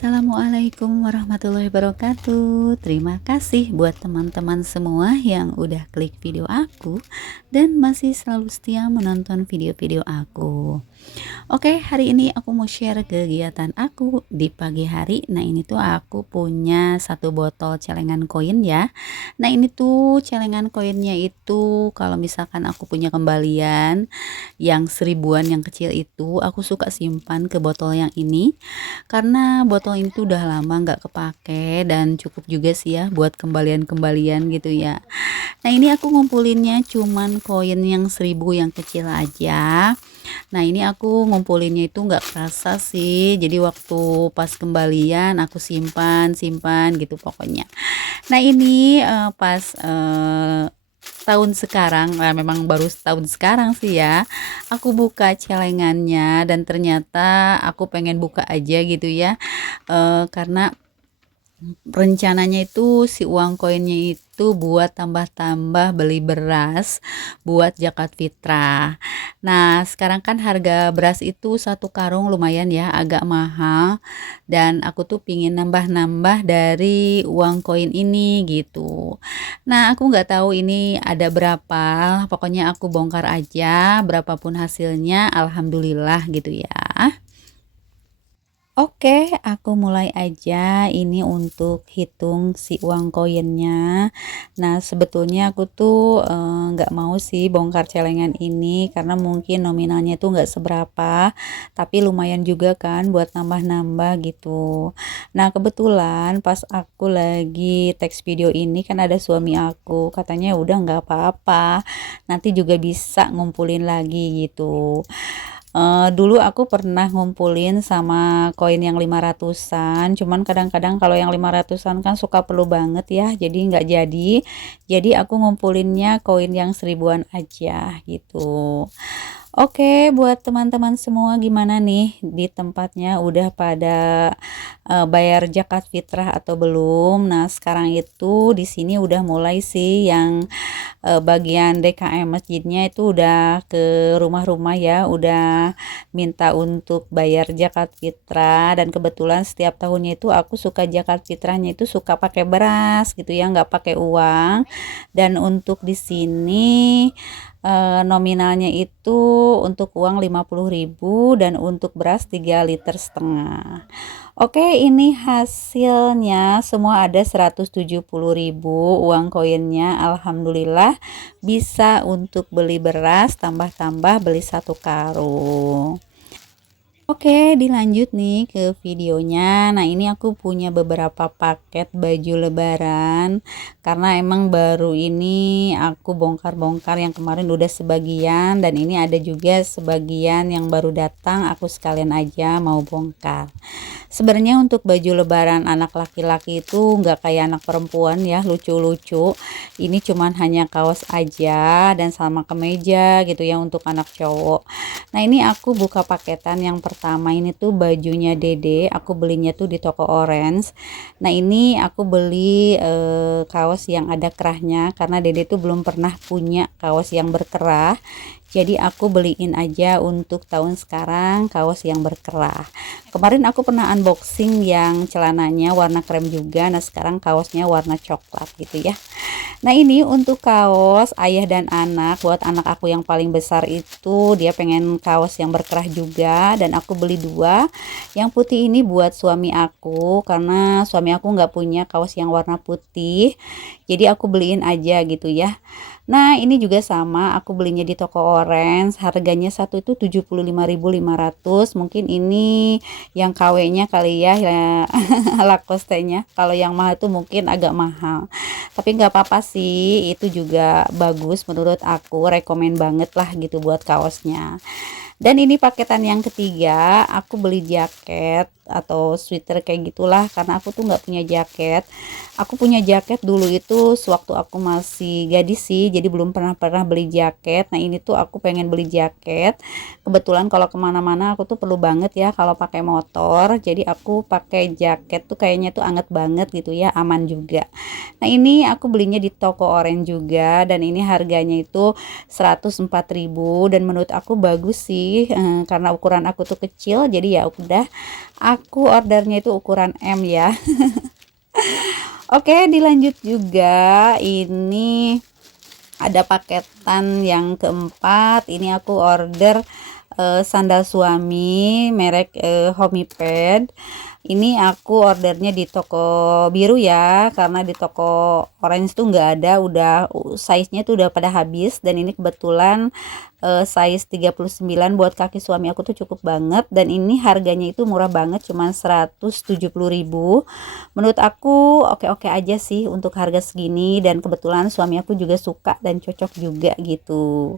Assalamualaikum warahmatullahi wabarakatuh. Terima kasih buat teman-teman semua yang udah klik video aku dan masih selalu setia menonton video-video aku. Oke, hari ini aku mau share kegiatan aku di pagi hari. Nah, ini tuh aku punya satu botol celengan koin ya. Nah, ini tuh celengan koinnya itu kalau misalkan aku punya kembalian yang seribuan yang kecil itu, aku suka simpan ke botol yang ini karena botol ini tuh udah lama nggak kepake dan cukup juga sih ya buat kembalian-kembalian gitu ya. Nah, ini aku ngumpulinnya cuman koin yang 1000 yang kecil aja. Nah, ini aku ngumpulinnya itu nggak kerasa sih. Jadi waktu pas kembalian aku simpan gitu pokoknya. Nah, ini pas tahun sekarang, nah memang baru tahun sekarang sih ya, aku buka celengannya dan ternyata aku pengen buka aja gitu ya, karena rencananya itu si uang koinnya itu buat tambah-tambah beli beras buat zakat fitrah. Nah, sekarang kan harga beras itu satu karung lumayan ya, agak mahal. Dan aku tuh pingin nambah-nambah dari uang koin ini gitu. Nah, aku nggak tahu ini ada berapa. Pokoknya aku bongkar aja, berapapun hasilnya, alhamdulillah gitu ya. Oke, aku mulai aja ini untuk hitung si uang koinnya. Nah, sebetulnya aku tuh nggak mau sih bongkar celengan ini karena mungkin nominalnya itu nggak seberapa, tapi lumayan juga kan buat nambah-nambah gitu. Nah, kebetulan pas aku lagi teks video ini kan ada suami aku, katanya udah nggak apa-apa, nanti juga bisa ngumpulin lagi gitu. Dulu aku pernah ngumpulin sama koin yang 500-an, cuman kadang-kadang kalau yang 500-an kan suka perlu banget ya, jadi nggak jadi. Jadi aku ngumpulinnya koin yang seribuan aja gitu. Oke, buat teman-teman semua gimana nih di tempatnya udah pada bayar zakat fitrah atau belum? Nah, sekarang itu di sini udah mulai sih yang bagian DKM masjidnya itu udah ke rumah-rumah ya, udah minta untuk bayar zakat fitrah. Dan kebetulan setiap tahunnya itu aku suka zakat fitrahnya itu suka pakai beras gitu ya, nggak pakai uang. Dan untuk di sini nominalnya itu untuk uang 50.000 dan untuk beras 3,5 liter. Oke, ini hasilnya semua ada 170.000 uang koinnya. Alhamdulillah bisa untuk beli beras tambah-tambah beli satu karung. Oke, dilanjut nih ke videonya. Nah, ini aku punya beberapa paket baju lebaran karena emang baru ini aku bongkar-bongkar yang kemarin udah sebagian dan ini ada juga sebagian yang baru datang, aku sekalian aja mau bongkar. Sebenarnya untuk baju lebaran anak laki-laki itu nggak kayak anak perempuan ya, lucu-lucu. Ini cuman hanya kaos aja dan sama kemeja gitu ya untuk anak cowok. Nah, ini aku buka paketan yang pertama ini tuh bajunya Dede. Aku belinya tuh di toko Orange. Nah, ini aku beli kaos yang ada kerahnya karena Dede tuh belum pernah punya kaos yang berkerah. Jadi aku beliin aja untuk tahun sekarang kaos yang berkerah. Kemarin aku pernah unboxing yang celananya warna krem juga. Nah, sekarang kaosnya warna coklat gitu ya. Nah, ini untuk kaos ayah dan anak. Buat anak aku yang paling besar itu dia pengen kaos yang berkerah juga dan aku beli dua. Yang putih ini buat suami aku karena suami aku nggak punya kaos yang warna putih. Jadi aku beliin aja gitu ya. Nah, ini juga sama, aku belinya di toko Orange, harganya satu itu 75.500. Mungkin ini yang KW-nya kali ya, ya Lacoste-nya. Kalau yang mahal tuh mungkin agak mahal. Tapi nggak apa-apa sih, itu juga bagus menurut aku, rekomen banget lah gitu buat kaosnya. Dan ini paketan yang ketiga, aku beli jaket atau sweater kayak gitulah karena aku tuh nggak punya jaket. Aku punya jaket dulu itu sewaktu aku masih gadis sih, jadi belum pernah beli jaket. Nah, ini tuh aku pengen beli jaket. Kebetulan kalau kemana-mana aku tuh perlu banget ya kalau pakai motor. Jadi aku pakai jaket tuh kayaknya tuh anget banget gitu ya, aman juga. Nah, ini aku belinya di toko Orange juga dan ini harganya itu 104.000 dan menurut aku bagus sih sih, karena ukuran aku tuh kecil, jadi ya udah aku ordernya itu ukuran M ya. Oke, dilanjut juga, ini ada paketan yang keempat. Ini aku order sandal suami merek Homiped. Ini aku ordernya di toko biru ya, karena di toko orange tuh nggak ada, udah size-nya tuh udah pada habis. Dan ini kebetulan size 39 buat kaki suami aku tuh cukup banget, dan ini harganya itu murah banget, cuman 170.000. Menurut aku oke-oke aja sih untuk harga segini, dan kebetulan suami aku juga suka dan cocok juga gitu.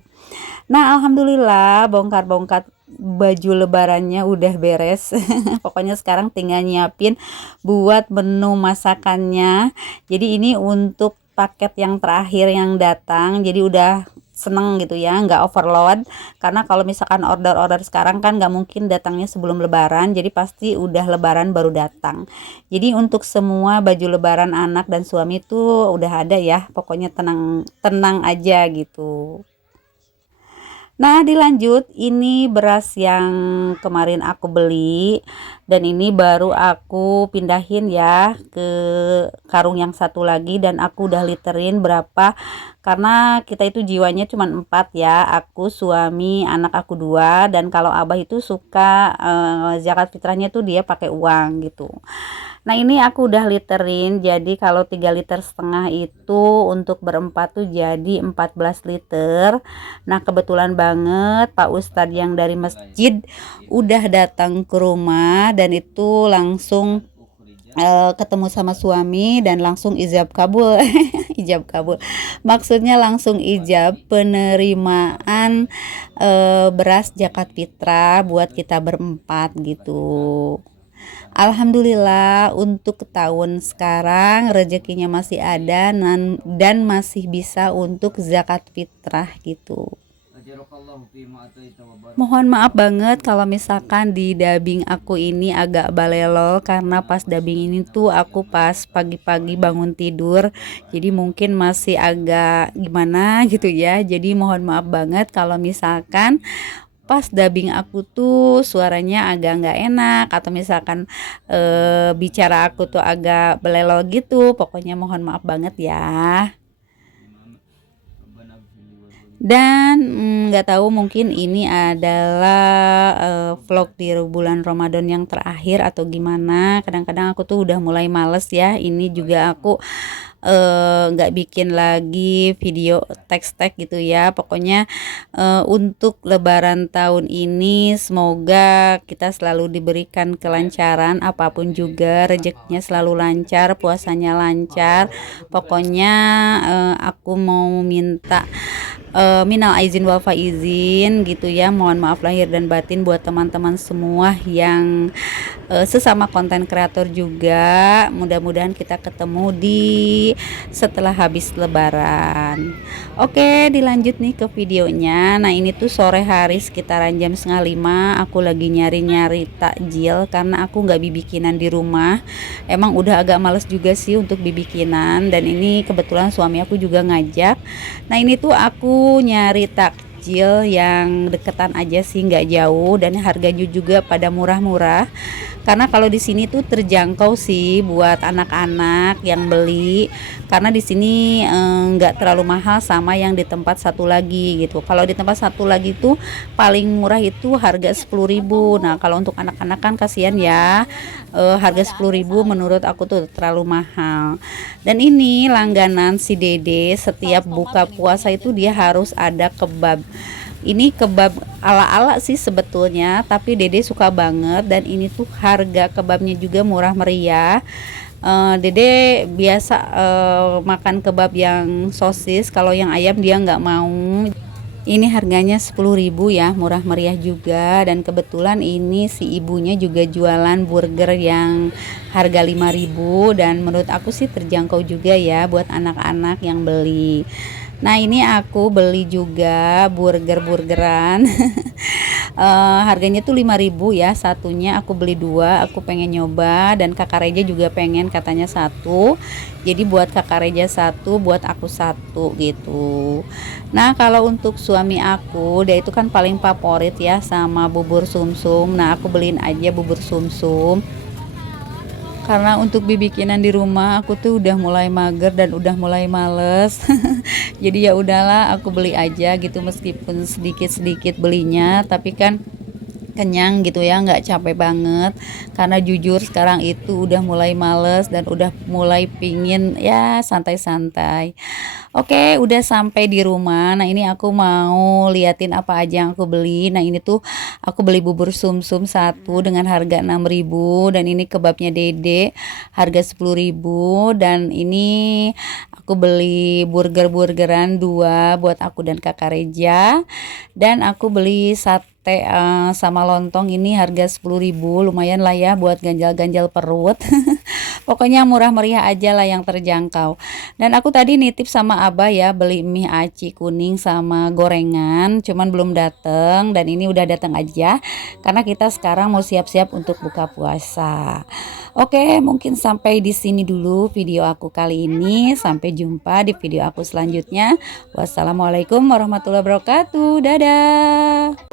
Nah, alhamdulillah bongkar-bongkar baju lebarannya udah beres. Pokoknya sekarang tinggal nyiapin buat menu masakannya. Jadi ini untuk paket yang terakhir yang datang. Jadi udah seneng gitu ya, nggak overload, karena kalau misalkan order-order sekarang kan nggak mungkin datangnya sebelum lebaran, jadi pasti udah lebaran baru datang. Jadi untuk semua baju lebaran anak dan suami tuh udah ada ya, pokoknya tenang tenang aja gitu. Nah, dilanjut, ini beras yang kemarin aku beli, dan ini baru aku pindahin ya ke karung yang satu lagi, dan aku udah literin berapa, karena kita itu jiwanya cuma 4 ya, aku, suami, anak aku 2, dan kalau abah itu suka zakat fitrahnya tuh dia pakai uang gitu. Nah, ini aku udah literin, jadi kalau 3,5 liter itu untuk berempat tuh jadi 14 liter. Nah, kebetulan banget Pak Ustadz yang dari masjid udah datang ke rumah, dan itu langsung ketemu sama suami dan langsung ijab kabul. Ijab kabul maksudnya langsung ijab penerimaan beras zakat fitrah buat kita berempat gitu. Alhamdulillah untuk tahun sekarang rezekinya masih ada, dan masih bisa untuk zakat fitrah gitu. Mohon maaf banget kalau misalkan di dubbing aku ini agak balelo, karena pas dubbing ini tuh aku pas pagi-pagi bangun tidur, jadi mungkin masih agak gimana gitu ya. Jadi mohon maaf banget kalau misalkan pas dubbing aku tuh suaranya agak nggak enak, atau misalkan bicara aku tuh agak belelo gitu, pokoknya mohon maaf banget ya. Dan nggak tahu, mungkin ini adalah vlog di bulan Ramadan yang terakhir atau gimana. Kadang-kadang aku tuh udah mulai males ya. Ini juga aku nggak bikin lagi video teks-teks gitu ya. Pokoknya untuk lebaran tahun ini semoga kita selalu diberikan kelancaran, apapun juga rezekinya selalu lancar, puasanya lancar. Pokoknya aku mau minta minal aizin wal faizin gitu ya, mohon maaf lahir dan batin buat teman-teman semua yang sesama konten kreator juga. Mudah-mudahan kita ketemu di setelah habis lebaran. Oke, dilanjut nih ke videonya. Nah, ini tuh sore hari sekitaran jam 4:30, aku lagi nyari-nyari takjil karena aku nggak bibikinan di rumah. Emang udah agak males juga sih untuk bibikinan, dan ini kebetulan suami aku juga ngajak. Nah, ini tuh aku nyari takjil yang deketan aja sih, nggak jauh, dan harganya juga pada murah-murah. Karena kalau di sini tuh terjangkau sih buat anak-anak yang beli, karena di sini nggak terlalu mahal sama yang di tempat satu lagi gitu. Kalau di tempat satu lagi tuh paling murah itu harga 10.000. Nah, kalau untuk anak-anak kan kasihan ya, harga 10.000 menurut aku tuh terlalu mahal. Dan ini langganan si Dede, setiap buka puasa itu dia harus ada kebab. Ini kebab ala-ala sih sebetulnya, tapi Dede suka banget, dan ini tuh harga kebabnya juga murah meriah. Dede biasa makan kebab yang sosis, kalau yang ayam dia nggak mau. Ini harganya 10.000 ya, murah meriah juga, dan kebetulan ini si ibunya juga jualan burger yang harga 5.000, dan menurut aku sih terjangkau juga ya buat anak-anak yang beli. Nah, ini aku beli juga burger-burgeran. Harganya tuh 5.000 ya satunya, aku beli dua, aku pengen nyoba, dan kakak Reja juga pengen katanya satu, jadi buat kakak Reja satu, buat aku satu gitu. Nah kalau untuk suami aku, dia itu kan paling favorit ya sama bubur sumsum. Nah aku beliin aja bubur sumsum, karena untuk bibikinan di rumah aku tuh udah mulai mager dan udah mulai males. Jadi ya udahlah, aku beli aja gitu, meskipun sedikit-sedikit belinya tapi kan kenyang gitu ya, nggak capek banget. Karena jujur sekarang itu udah mulai males dan udah mulai pingin ya santai-santai. Oke, udah sampai di rumah. Nah, ini aku mau liatin apa aja yang aku beli. Nah, ini tuh aku beli bubur sumsum satu dengan harga 6.000, dan ini kebabnya Dede harga 10.000, dan ini aku beli burger-burgeran dua buat aku dan kakak Reja, dan aku beli sate sama lontong ini harga 10.000, lumayan lah ya buat ganjal-ganjal perut. Pokoknya murah meriah aja lah yang terjangkau. Dan aku tadi nitip sama Abah ya beli mie aci kuning sama gorengan, cuman belum dateng, dan ini udah datang aja karena kita sekarang mau siap-siap untuk buka puasa. Oke, mungkin sampai di sini dulu video aku kali ini. Sampai jumpa di video aku selanjutnya. Wassalamualaikum warahmatullahi wabarakatuh. Dadah.